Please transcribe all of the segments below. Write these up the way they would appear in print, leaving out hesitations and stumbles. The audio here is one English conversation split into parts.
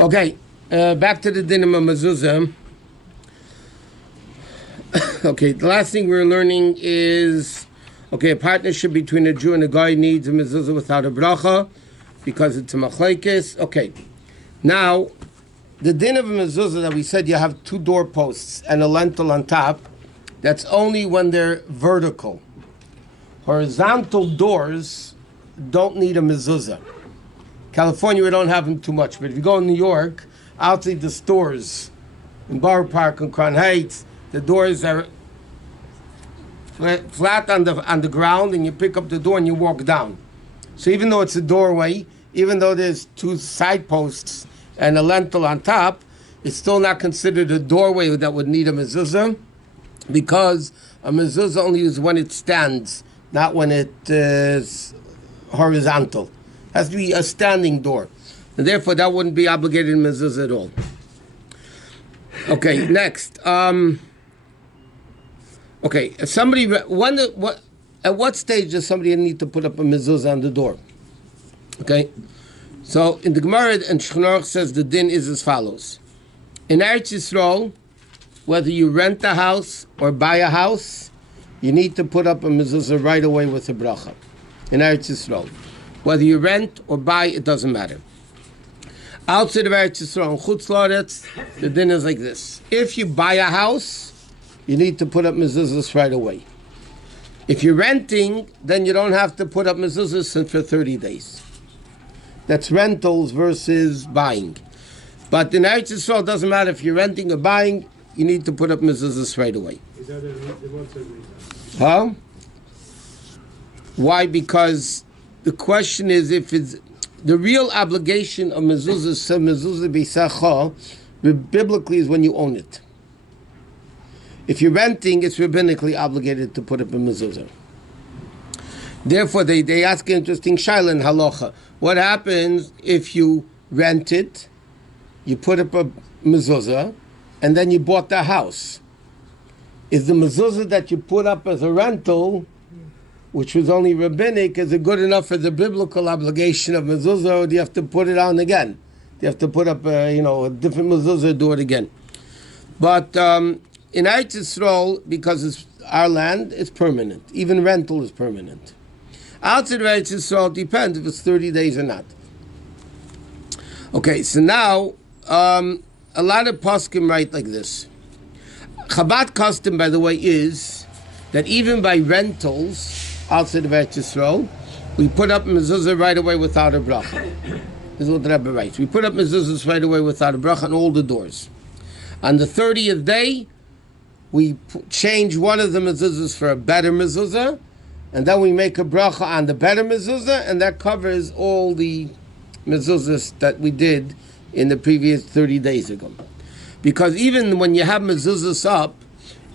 Okay, back to the din of Mezuzah. Okay, the last thing we're learning is, a partnership between a Jew and a guy needs a Mezuzah without a bracha, because it's a machlekes. Okay, now, the din of a Mezuzah that we said you have two doorposts and a lintel on top, that's only when they're vertical. Horizontal doors don't need a Mezuzah. California, we don't have them too much, but if you go in New York, outside the stores, in Borough Park and Crown Heights, the doors are flat on the ground, and you pick up the door and you walk down. So even though it's a doorway, even though there's two side posts and a lintel on top, it's still not considered a doorway that would need a mezuzah, because a mezuzah only is when it stands, not when it is horizontal. It has to be a standing door. And therefore, that wouldn't be obligated in mezuzah at all. Okay, next. If somebody, at what stage does somebody need to put up a mezuzah on the door? Okay, so in the Gemara and Shulchan Aruch says the din is as follows: in Eretz Yisrael, whether you rent a house or buy a house, you need to put up a mezuzah right away with a bracha. In Eretz Yisrael, whether you rent or buy, it doesn't matter. Outside of Eretz Yisrael and Chutz La'aretz, the din is like this: if you buy a house, you need to put up mezuzahs right away. If you're renting, then you don't have to put up mezuzahs for 30 days. That's rentals versus buying. But in Eretz Yisrael, it doesn't matter if you're renting or buying, you need to put up mezuzahs right away. Is that what's a reason? Huh? Why? Because the question is, if it's the real obligation of mezuzah b'sacha, biblically is when you own it. If you're renting, it's rabbinically obligated to put up a mezuzah. Therefore, they ask an interesting shaila in halacha. What happens if you rent it, you put up a mezuzah, and then you bought the house? Is the mezuzah that you put up as a rental, which was only rabbinic, is it good enough for the biblical obligation of mezuzah, or do you have to put it on again? Do you have to put up a different mezuzah, do it again? But in Eretz Yisrael, because it's our land, it's permanent. Even rental is permanent. Outside of Eretz Yisrael, it depends if it's 30 days or not. Okay, so now, a lot of poskim write like this. Chabad custom, by the way, is that even by rentals outside of Eretz Yisrael, we put up mezuzah right away without a bracha. This is what the Rebbe writes. We put up mezuzahs right away without a bracha on all the doors. On the 30th day, we change one of the mezuzahs for a better mezuzah, and then we make a bracha on the better mezuzah, and that covers all the mezuzahs that we did in the previous 30 days ago. Because even when you have mezuzahs up,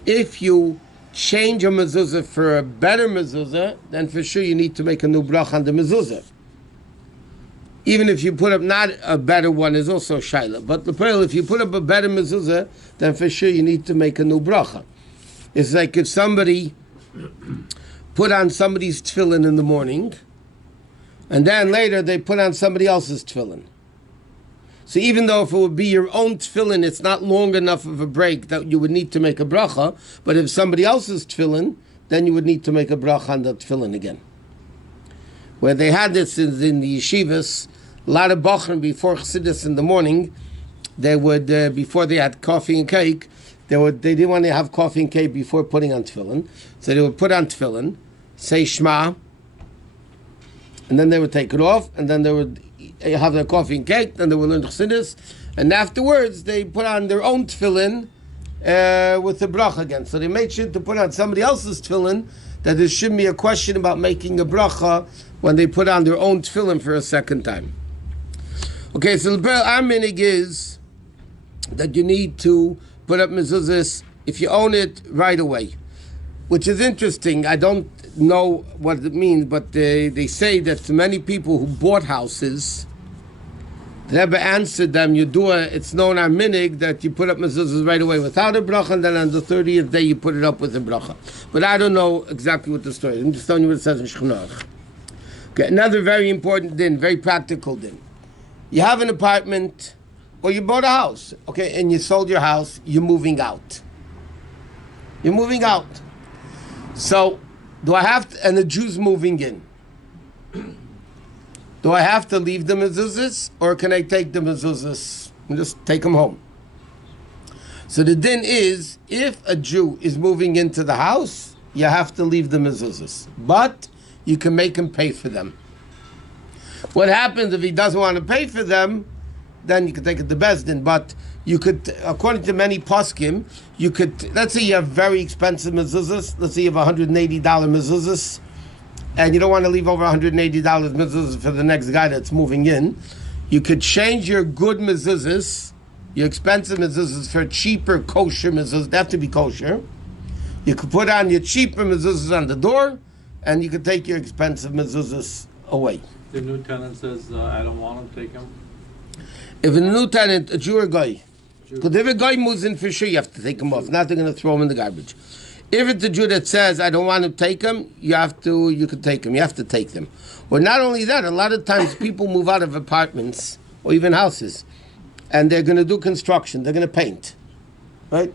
if you change a mezuzah for a better mezuzah, then for sure you need to make a new bracha on the mezuzah. Even if you put up not a better one, is also shaila. But the pearl, if you put up a better mezuzah, then for sure you need to make a new bracha. It's like if somebody put on somebody's tefillin in the morning, and then later they put on somebody else's tefillin. So even though if it would be your own tefillin, it's not long enough of a break that you would need to make a bracha, but if somebody else's tefillin, then you would need to make a bracha on the tefillin again. Where they had this in the yeshivas, a lot of bachrim before chassidus in the morning, they would, before they had coffee and cake, they didn't want to have coffee and cake before putting on tefillin, so they would put on tefillin, say Shema, and then they would take it off, and then they would have their coffee and cake, then they would learn chassidus, and afterwards they put on their own tefillin with the bracha again. So they made sure to put on somebody else's tefillin, that there shouldn't be a question about making a bracha when they put on their own tefillin for a second time. Okay, so our minig is that you need to put up mezuzahs if you own it right away, which is interesting. I don't know what it means, but they say that to many people who bought houses, the Rebbe answered them, it's known our minig that you put up mezuzahs right away without a bracha, and then on the 30th day you put it up with a bracha. But I don't know exactly what the story is. I'm just telling you what it says in Shulchan Aruch. Okay, another very important din, very practical din. You have an apartment, or you bought a house, okay, and you sold your house, you're moving out. You're moving out. So, do I have to, and the Jew's moving in. Do I have to leave the mezuzahs, or can I take the mezuzahs and just take them home? So the din is, if a Jew is moving into the house, you have to leave the mezuzahs. But you can make him pay for them. What happens if he doesn't want to pay for them? Then you can take it to Bezdin. But you could, according to many poskim, you could, let's say you have very expensive mezuzahs. Let's say you have $180 mezuzahs, and you don't want to leave over $180 mezuzahs for the next guy that's moving in. You could change your good mezuzahs, your expensive mezuzahs, for cheaper kosher mezuzahs. They have to be kosher. You could put on your cheaper mezuzahs on the door, and you could take your expensive mezuzahs away. The new tenant says, I don't want to take him. If a new tenant, a Jew or a guy, because if a guy moves in, for sure you have to take him off. Not they're going to throw him in the garbage. If it's a Jew that says, I don't want to take him, you can take him. You have to take them. Well, not only that, a lot of times people move out of apartments or even houses, and they're going to do construction. They're going to paint, right?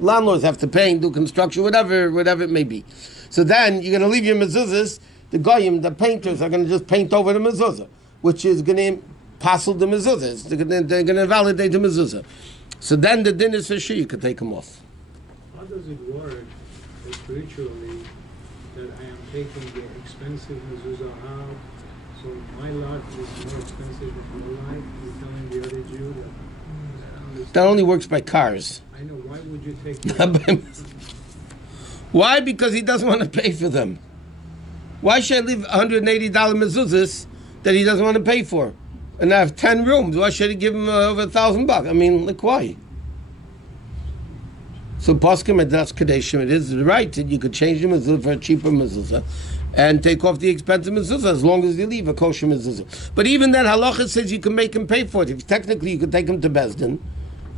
Landlords have to paint, do construction, whatever it may be. So then you're going to leave your mezuzahs. The goyim, the painters, are going to just paint over the mezuzah, which is going to passel the mezuzahs. They're going to validate the mezuzah. So then the din is for sure you could take them off. How does it work spiritually that I am taking the expensive mezuzah out, so my lot is more expensive than your lot? You're telling the other Jew that... That only works by cars. I know. Why would you take Why? Because he doesn't want to pay for them. Why should I leave $180 mezuzahs that he doesn't want to pay for? And I have 10 rooms. Why should I give him over $1,000? I mean, like, why? So, Poskim, that's Kadeshim. It is right that you could change the mezuzah for a cheaper mezuzah and take off the expensive mezuzah as long as you leave a kosher mezuzah. But even then, halacha says you can make him pay for it. If technically, you could take him to Bezdin,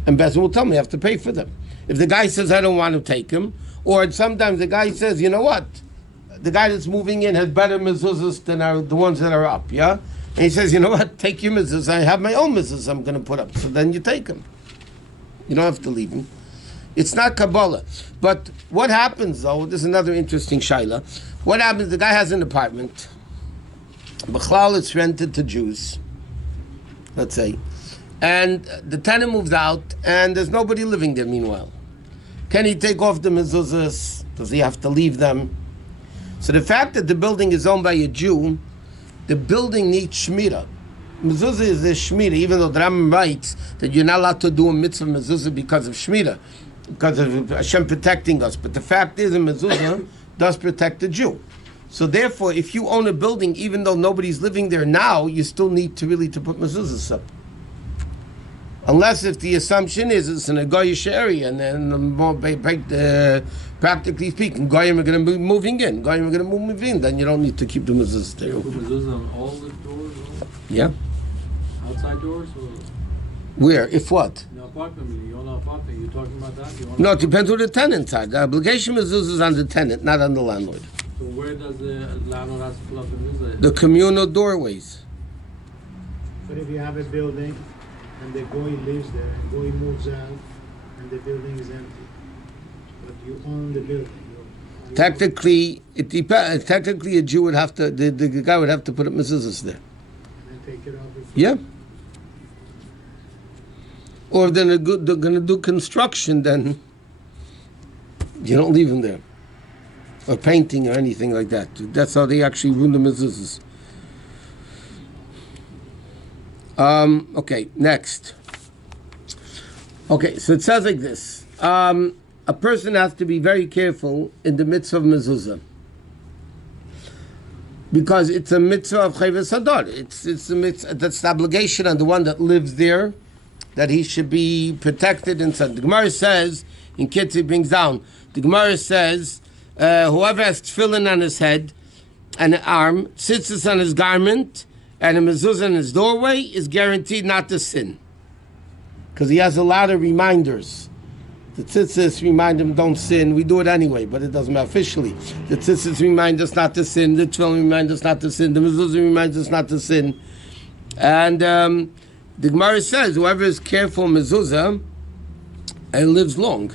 and Bezdin will tell me you have to pay for them. If the guy says, I don't want to take him, or sometimes the guy says, you know what? The guy that's moving in has better mezuzahs than the ones that are up, yeah? And he says, you know what? Take your mezuzahs. I have my own mezuzahs I'm going to put up. So then you take them. You don't have to leave them. It's not Kabbalah. But what happens, though, this is another interesting shaila. What happens, the guy has an apartment. B'chlal, it's rented to Jews, let's say. And the tenant moves out, and there's nobody living there meanwhile. Can he take off the mezuzahs? Does he have to leave them? So the fact that the building is owned by a Jew, the building needs shmira. Mezuzah is a shmira, even though the Rambam writes that you're not allowed to do a mitzvah mezuzah because of shmira, because of Hashem protecting us. But the fact is, a mezuzah does protect the Jew. So therefore, if you own a building, even though nobody's living there now, you still need to put mezuzahs up. Unless if the assumption is it's in a Goyish area, and then practically speaking, Goyim are going to be moving in. Goyim are going to move in. Then you don't need to keep the mezuzahs there. You put mezuzah on all the doors? Yeah. Outside doors? Or? Where? If what? In the apartment. You own an apartment. You're talking about that? No, it depends who the tenants are. The obligation mezuzah is on the tenant, not on the landlord. So where does the landlord have to pull up the mezuzah? The communal doorways. But if you have a building and the goy lives there, and goy moves out, and the building is empty, but you own the building. Technically, it depends. Technically, a Jew would have to. The guy would have to put up mezuzahs there. And take it off. Yeah. Or if they're going to do construction, then you don't leave them there, or painting or anything like that. That's how they actually ruin the mezuzahs. Okay, next. Okay, so it says like this. A person has to be very careful in the mitzvah of mezuzah. Because it's a mitzvah of chayvus hadar. It's a mitzvah, that's the obligation on the one that lives there, that he should be protected and so. The Gemara says, in Kitzur brings down, the Gemara says, whoever has tefillin on his head and an arm, tzitzis on his garment, and a mezuzah in his doorway, is guaranteed not to sin. Because he has a lot of reminders. The tzitzis remind him, don't sin. We do it anyway, but it doesn't matter officially. The tzitzis remind us not to sin. The tefillin remind us not to sin. The mezuzah reminds us not to sin. And the Gemara says whoever is careful mezuzah and lives long.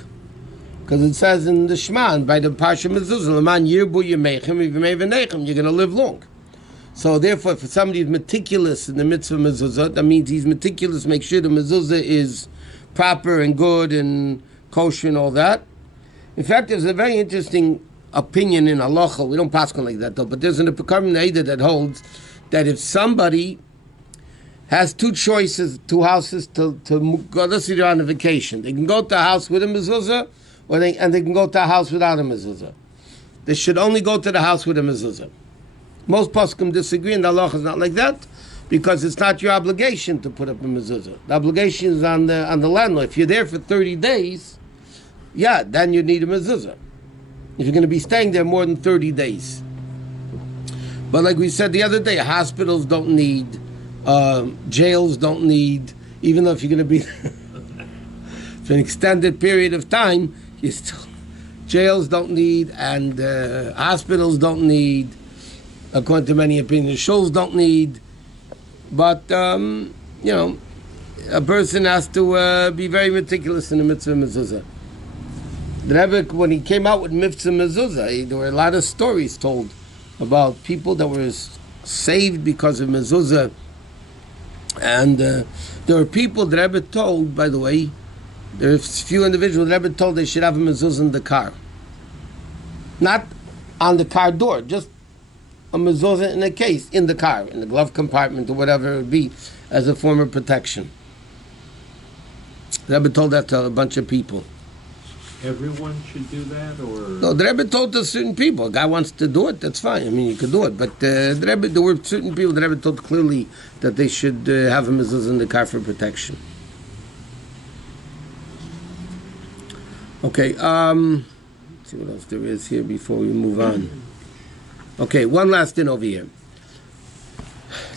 Because it says in the Shema, by the Parsha Mezuzah, L'man yirbu yemechem v'yimei v'nechem, you're going to live long. So therefore, if somebody is meticulous in the mitzvah mezuzah, that means he's meticulous, make sure the mezuzah is proper and good and kosher and all that. In fact, there's a very interesting opinion in halacha. We don't pass on like that though, but there's an Epikam Neida that holds that if somebody has two choices, two houses to go, let's say they're on a vacation, they can go to a house with a mezuzah, and they can go to a house without a mezuzah. They should only go to the house with a mezuzah. Most poskim disagree, and the halacha is not like that, because it's not your obligation to put up a mezuzah. The obligation is on the landlord. If you're there for 30 days, yeah, then you need a mezuzah. If you're going to be staying there more than 30 days. But like we said the other day, hospitals don't need, jails don't need, even though if you're going to be for an extended period of time, you still, jails don't need, and hospitals don't need, according to many opinions, shuls don't need. But, a person has to be very meticulous in the mitzvah mezuzah. The Rebbe, when he came out with mitzvah mezuzah, there were a lot of stories told about people that were saved because of mezuzah. And there were people that Rebbe told, by the way, there are a few individuals that Rebbe told they should have a mezuzah in the car. Not on the car door, just a mezuzah in a case, in the car, in the glove compartment or whatever it would be, as a form of protection. The Rebbe told that to a bunch of people. Everyone should do that, or no? The Rebbe told to certain people. A guy wants to do it, that's fine. I mean, you could do it. But the Rebbe, there were certain people. The Rebbe told clearly that they should have a mezuzah in the car for protection. Okay. Let's see what else there is here before we move on. Okay, one last thing over here.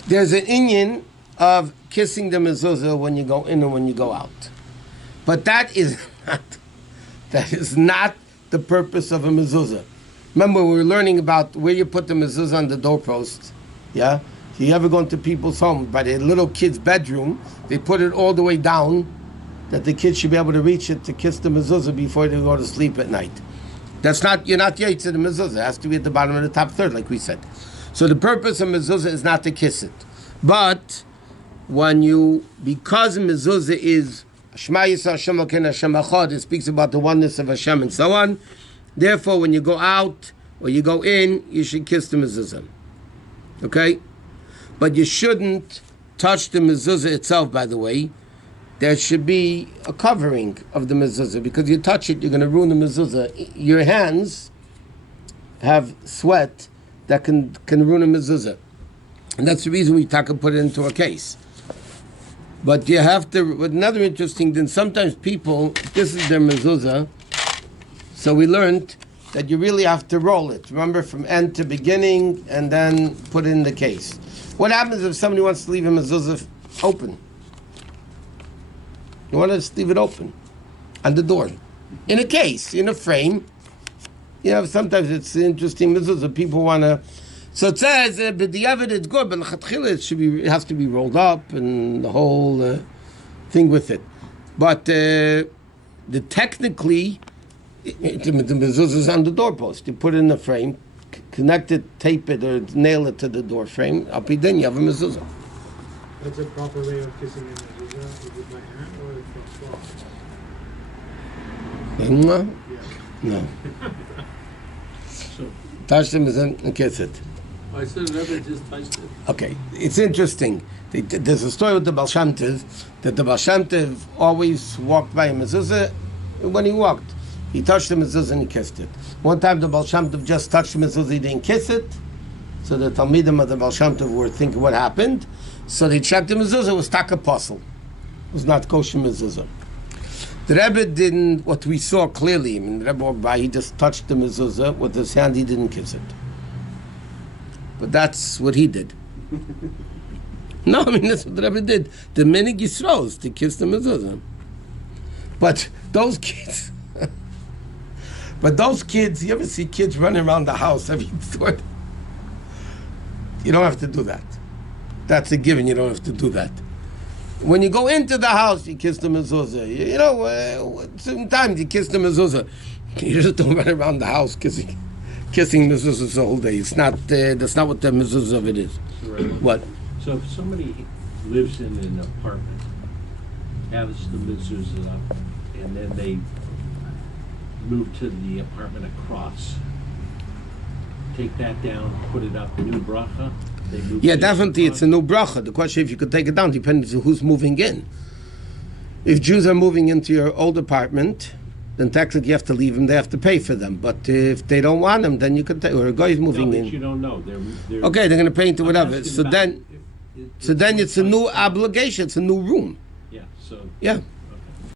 There's an inyan of kissing the mezuzah when you go in and when you go out, but that is not the purpose of a mezuzah. Remember, we were learning about where you put the mezuzah on the doorpost. Yeah, if you ever go into people's home, by the little kid's bedroom, they put it all the way down that the kid should be able to reach it to kiss the mezuzah before they go to sleep at night. That's not, you're not yaitz to the mezuzah. It has to be at the bottom of the top third, like we said. So the purpose of mezuzah is not to kiss it. But when because mezuzah is Shema Yisrael Hashem Elokeinu Hashem Echad, it speaks about the oneness of Hashem and so on. Therefore, when you go out or you go in, you should kiss the mezuzah. Okay? But you shouldn't touch the mezuzah itself, by the way. There should be a covering of the mezuzah, because you touch it, you're going to ruin the mezuzah. Your hands have sweat that can ruin a mezuzah. And that's the reason we put it into a case. But you have to, another interesting thing, sometimes people, this is their mezuzah, so we learned that you really have to roll it. Remember, from end to beginning, and then put it in the case. What happens if somebody wants to leave a mezuzah open? You want to just leave it open on the door, in a case, in a frame. Sometimes it's interesting mezuzah. People want to. So it says, but the evidence is good, but it has to be rolled up and the whole thing with it. But technically, the mezuzah is on the doorpost. You put it in the frame, connect it, tape it, or nail it to the door frame. Then you have a mezuzah. That's a proper way of kissing a mezuzah. Is it by hand or from cloth? No. Touch the mezuzah and kiss it. I said Rebbe just touched it. Okay, it's interesting. There's a story with the Baal Shem Tov, that the Baal Shem Tov always walked by a mezuzah. When he walked, he touched the mezuzah and he kissed it. One time the Baal Shem Tov just touched the mezuzah, he didn't kiss it. So the Talmidim of the Baal Shem Tov were thinking what happened. So they checked the mezuzah, it was tak apostle. It was not kosher mezuzah. The Rebbe didn't, what we saw clearly, the Rebbe walked by, he just touched the mezuzah with his hand, he didn't kiss it. But that's what he did. No, that's what the Rebbe did. The minig Yisroel to kiss the mezuzah. But those kids, you ever see kids running around the house? Have you thought? You don't have to do that. That's a given, you don't have to do that. When you go into the house, you kiss the mezuzah. You know, sometimes you kiss the mezuzah. You just don't run around the house kissing mezuzahs the whole day. It's not. That's not what the mezuzah of it is. Right. What? So if somebody lives in an apartment, has the mezuzah up, and then they move to the apartment across, take that down, put it up, new bracha. They move Yeah, to definitely, it's a new bracha. The question if you could take it down depends on who's moving in. If Jews are moving into your old apartment, then technically you have to leave them. They have to pay for them. But if they don't want them, then you could take. Or a guy is moving no, in. but you don't know. They're Okay, they're going to pay into I'm whatever. asking So about then, if it's a new obligation. It's a new room. Yeah. So Yeah.